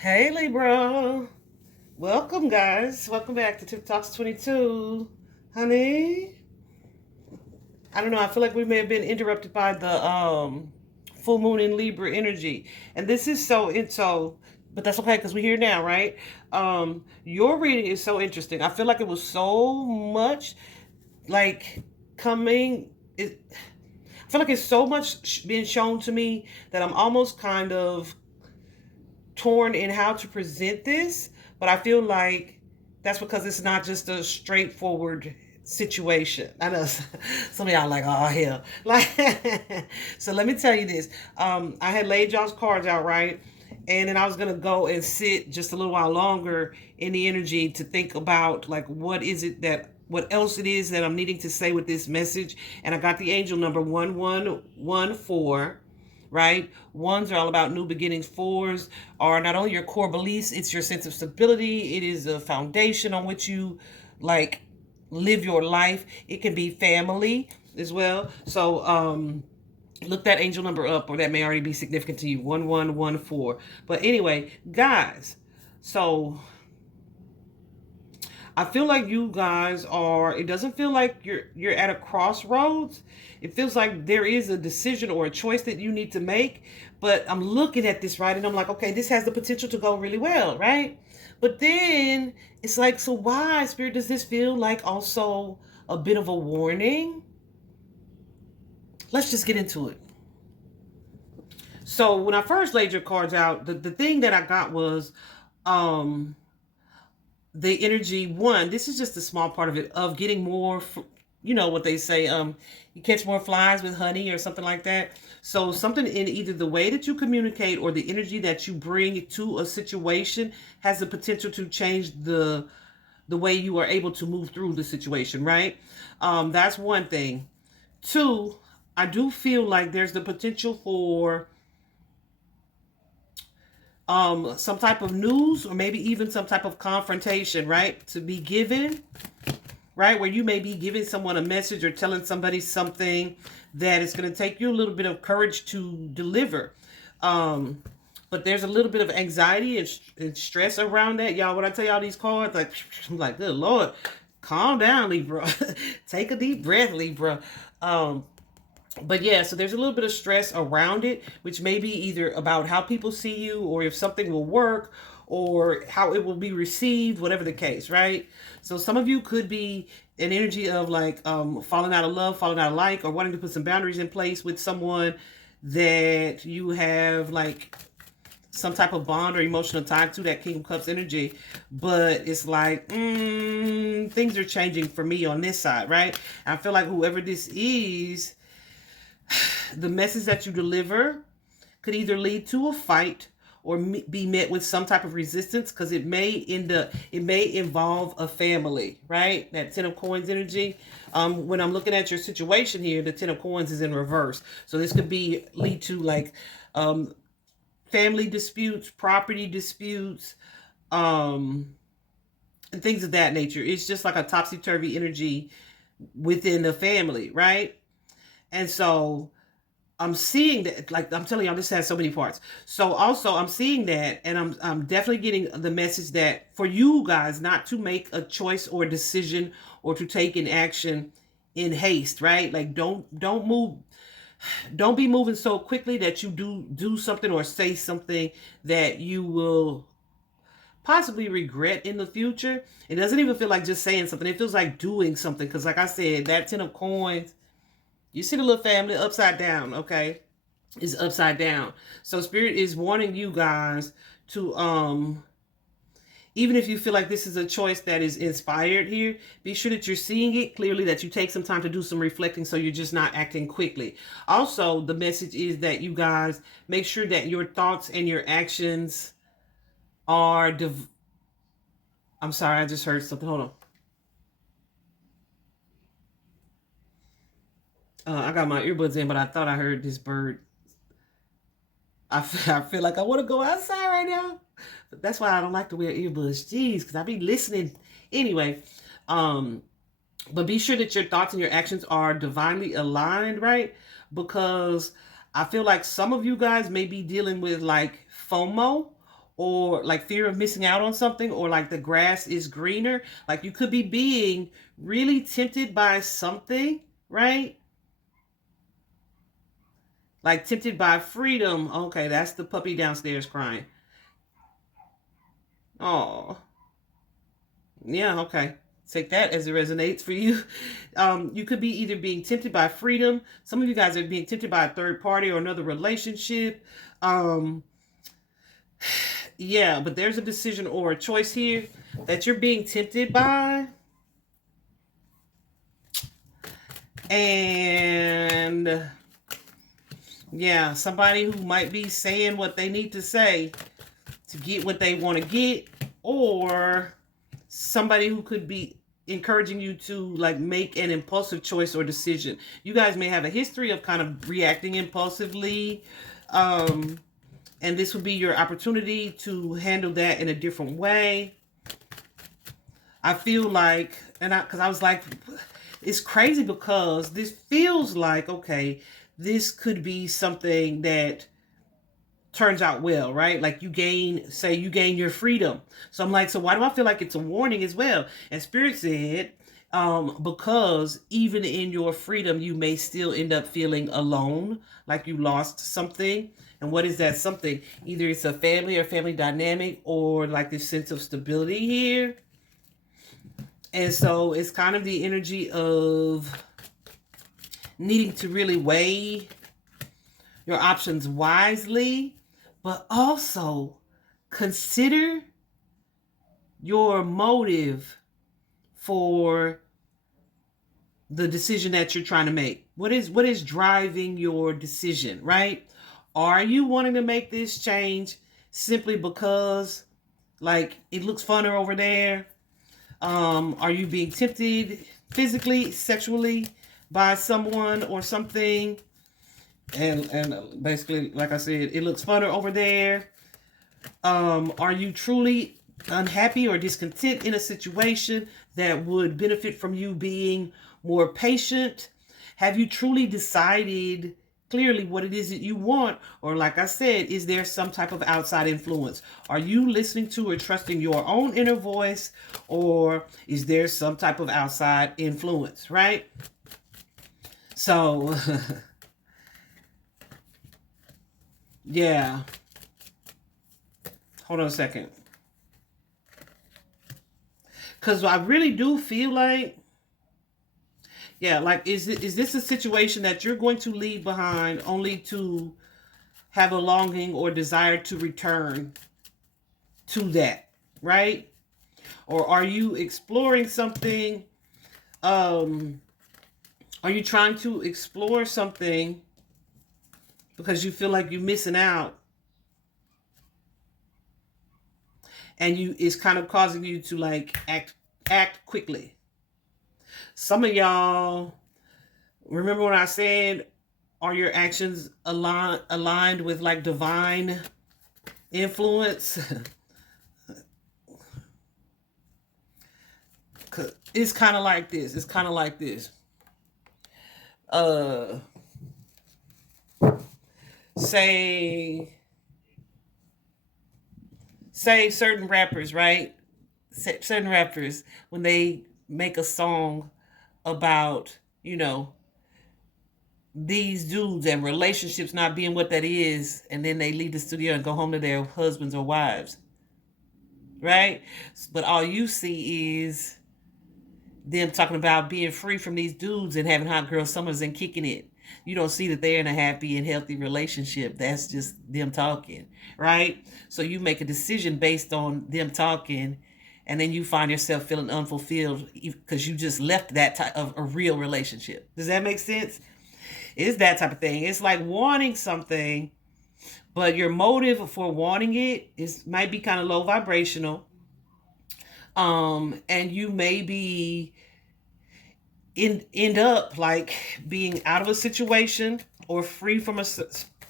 Hey Libra. Welcome guys. Welcome back to Tiff Talks 22. Honey. I don't know, I feel like we may have been interrupted by the full moon in Libra energy. And this is so but that's okay because we're here now, right? Your reading is so interesting. I feel like it was so much like coming it I feel like it's so much being shown to me that I'm almost kind of torn in how to present this, but I feel like that's because it's not just a straightforward situation. I know some of y'all are like, oh hell. Like so let me tell you this. I had laid y'all's cards out, right? And then I was gonna go and sit just a little while longer in the energy to think about like what else it is that I'm needing to say with this message. And I got the angel number 1114, right? Ones are all about new beginnings. Fours are not only your core beliefs, it's your sense of stability. It is a foundation on which you like live your life. It can be family as well. So look that angel number up, or that may already be significant to you. 1114. But anyway, guys, so I feel like you guys are, it doesn't feel like you're at a crossroads. It feels like there is a decision or a choice that you need to make. But I'm looking at this, right? And I'm like, okay, this has the potential to go really well, right? But then it's like, so why, Spirit, does this feel like also a bit of a warning? Let's just get into it. So when I first laid your cards out, the thing that I got was um the energy. One, this is just a small part of it, of getting more, you know what they say, you catch more flies with honey or something like that. So something in either the way that you communicate or the energy that you bring to a situation has the potential to change the way you are able to move through the situation, right? That's one thing. Two, I do feel like there's the potential for some type of news or maybe even some type of confrontation, right, to be given, right, where you may be giving someone a message or telling somebody something that is going to take you a little bit of courage to deliver. But there's a little bit of anxiety and stress around that, y'all. When I tell y'all these cards, like, I'm like, good Lord, calm down, Libra. Take a deep breath, Libra. But yeah, so there's a little bit of stress around it, which may be either about how people see you, or if something will work, or how it will be received, whatever the case, right? So some of you could be an energy of like falling out of love, falling out of like, or wanting to put some boundaries in place with someone that you have like some type of bond or emotional tie to, that King of Cups energy. But it's like things are changing for me on this side, right? I feel like whoever this is, the message that you deliver could either lead to a fight or be met with some type of resistance, because it may involve a family, right? That Ten of Coins energy. When I'm looking at your situation here, the Ten of Coins is in reverse, so this could be lead to like family disputes, property disputes, and things of that nature. It's just like a topsy-turvy energy within the family, right? And so I'm seeing that, like I'm telling y'all, this has so many parts. So also I'm seeing that, and I'm definitely getting the message that for you guys not to make a choice or a decision or to take an action in haste, right? Like don't move, don't be moving so quickly that you do something or say something that you will possibly regret in the future. It doesn't even feel like just saying something. It feels like doing something, because like I said, that Ten of Coins, you see the little family upside down, okay? Is upside down. So Spirit is wanting you guys to even if you feel like this is a choice that is inspired here, be sure that you're seeing it clearly, that you take some time to do some reflecting so you're just not acting quickly. Also, the message is that you guys make sure that your thoughts and your actions are I'm sorry, I just heard something. Hold on. I got my earbuds in, but I thought I heard this bird. I feel like I want to go outside right now. But that's why I don't like to wear earbuds. Jeez, because I be listening. Anyway, but be sure that your thoughts and your actions are divinely aligned, right? Because I feel like some of you guys may be dealing with like FOMO, or like fear of missing out on something, or like the grass is greener. Like you could be being really tempted by something, right? Like tempted by freedom. Okay, that's the puppy downstairs crying. Oh, yeah, okay. Take that as it resonates for you. You could be either being tempted by freedom. Some of you guys are being tempted by a third party or another relationship. Um, yeah, but there's a decision or a choice here that you're being tempted by. And yeah, somebody who might be saying what they need to say to get what they want to get, or somebody who could be encouraging you to like make an impulsive choice or decision. You guys may have a history of kind of reacting impulsively, and this would be your opportunity to handle that in a different way. I feel like, because I was like, it's crazy because this feels like, okay, this could be something that turns out well, right? Like you gain your freedom. So I'm like, so why do I feel like it's a warning as well? And Spirit said, because even in your freedom, you may still end up feeling alone, like you lost something. And what is that something? Either it's a family or family dynamic, or like this sense of stability here. And so it's kind of the energy of needing to really weigh your options wisely, but also consider your motive for the decision that you're trying to make. What is driving your decision, right? Are you wanting to make this change simply because like it looks funner over there? Are you being tempted physically, sexually by someone or something? And basically, like I said, it looks funner over there. Are you truly unhappy or discontent in a situation that would benefit from you being more patient? Have you truly decided clearly what it is that you want? Or like I said, is there some type of outside influence? Are you listening to or trusting your own inner voice, or is there some type of outside influence, right? So yeah, hold on a second, because I really do feel like, yeah, like is this a situation that you're going to leave behind only to have a longing or desire to return to that, right? Or are you exploring something? Are you trying to explore something because you feel like you're missing out, and it's kind of causing you to like act quickly? Some of y'all remember when I said, are your actions aligned with like divine influence? Cause it's kind of like this. It's kind of like this. Say certain rappers, right? Certain rappers, when they make a song about, these dudes and relationships not being what that is, and then they leave the studio and go home to their husbands or wives, right? But all you see is them talking about being free from these dudes and having hot girl summers and kicking it. You don't see that they're in a happy and healthy relationship. That's just them talking, right? So you make a decision based on them talking, and then you find yourself feeling unfulfilled because you just left that type of a real relationship. Does that make sense? It's that type of thing. It's like wanting something, but your motive for wanting it might be kind of low vibrational. And you maybe end up like being out of a situation or free from a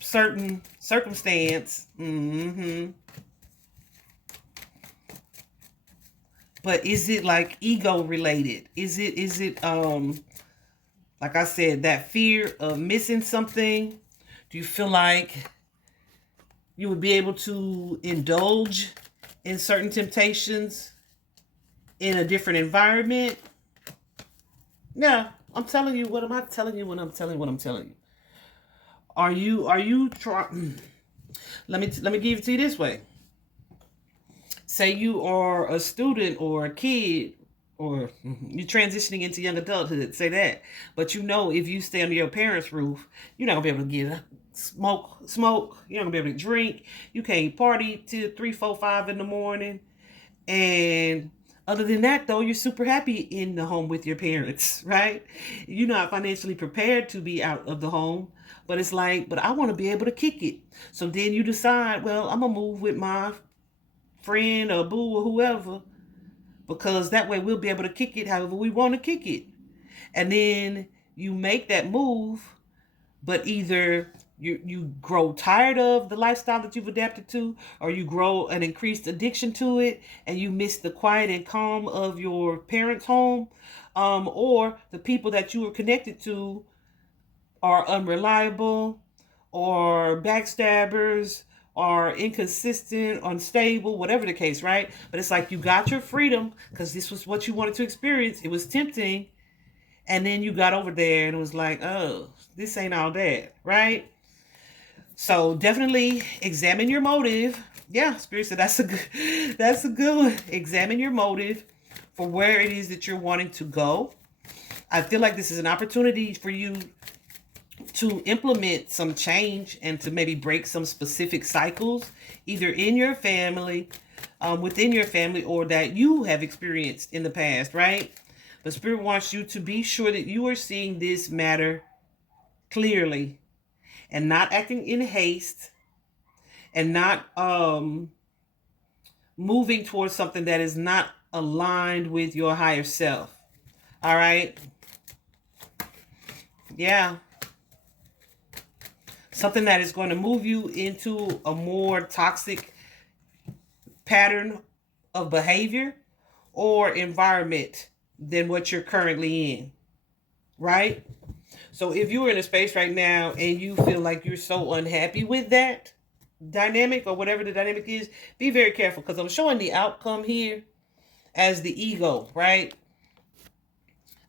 certain circumstance. But is it like ego related? Is it like I said, that fear of missing something? Do you feel like You would be able to indulge in certain temptations in a different environment. Yeah, I'm telling you what am I telling you when I'm telling you what I'm telling you. Are you trying? Let me give it to you this way. Say you are a student or a kid, or you're transitioning into young adulthood. Say that, but you know if you stay under your parents' roof, you're not gonna be able to get smoke. You're not gonna be able to drink. You can't party till 3, 4, 5 in the morning. And other than that, though, you're super happy in the home with your parents, right? You're not financially prepared to be out of the home, but it's like, but I want to be able to kick it. So then you decide, well, I'm going to move with my friend or boo or whoever, because that way we'll be able to kick it however we want to kick it. And then you make that move, but either you grow tired of the lifestyle that you've adapted to, or you grow an increased addiction to it, and you miss the quiet and calm of your parents' home, or the people that you were connected to are unreliable, or backstabbers, or inconsistent, unstable, whatever the case, right? But it's like you got your freedom because this was what you wanted to experience. It was tempting. And then you got over there and it was like, oh, this ain't all that, right? So definitely examine your motive. Yeah, Spirit said that's a good one. Examine your motive for where it is that you're wanting to go. I feel like this is an opportunity for you to implement some change and to maybe break some specific cycles, either in your family, within your family, or that you have experienced in the past, right? But Spirit wants you to be sure that you are seeing this matter clearly and not acting in haste and not moving towards something that is not aligned with your higher self. All right? Yeah. Something that is going to move you into a more toxic pattern of behavior or environment than what you're currently in. Right? So if you're in a space right now and you feel like you're so unhappy with that dynamic or whatever the dynamic is, be very careful, because I'm showing the outcome here as the ego, right?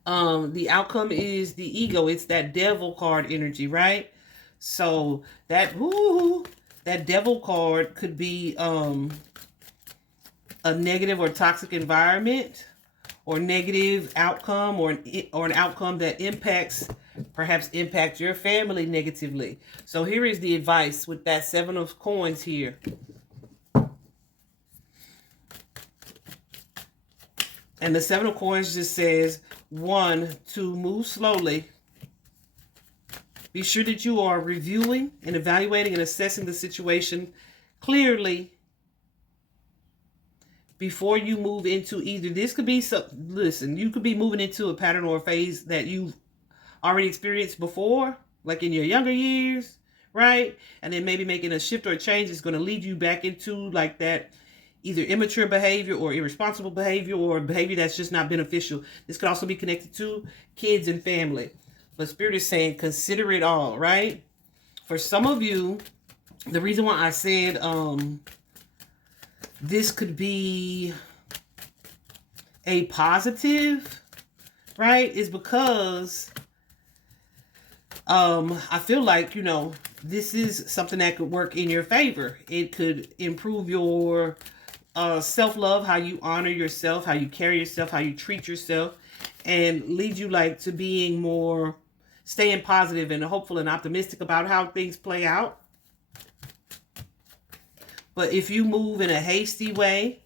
The outcome is the ego. It's that devil card energy, right? So that devil card could be a negative or toxic environment, or negative outcome, or an outcome that perhaps impacts your family negatively. So here is the advice with that 7 of coins here. And the 7 of coins just says, 1, to move slowly. Be sure that you are reviewing and evaluating and assessing the situation clearly before you move into either. This could be you could be moving into a pattern or a phase that you've already experienced before, like in your younger years, right? And then maybe making a shift or a change is going to lead you back into like that either immature behavior or irresponsible behavior, or behavior that's just not beneficial. This could also be connected to kids and family. But Spirit is saying consider it all, right? For some of you, the reason why I said this could be a positive, right, is because I feel like, this is something that could work in your favor. It could improve your self-love, how you honor yourself, how you carry yourself, how you treat yourself, and lead you to being more, staying positive and hopeful and optimistic about how things play out. But if you move in a hasty way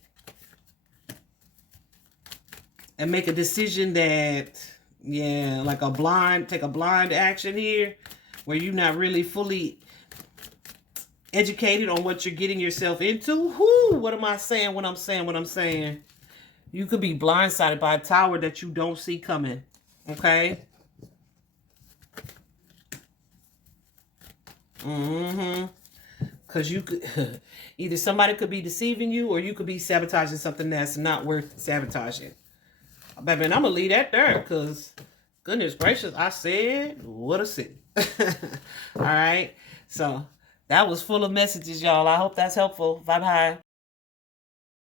and make a decision that, take a blind action here, where you're not really fully educated on what you're getting yourself into. What am I saying when I'm saying what I'm saying? You could be blindsided by a tower that you don't see coming. Okay? Because you could, either somebody could be deceiving you, or you could be sabotaging something that's not worth sabotaging. Baby, and I'm going to leave that there, because goodness gracious, I said what I said. All right? So That was full of messages, y'all. I hope that's helpful. Bye-bye.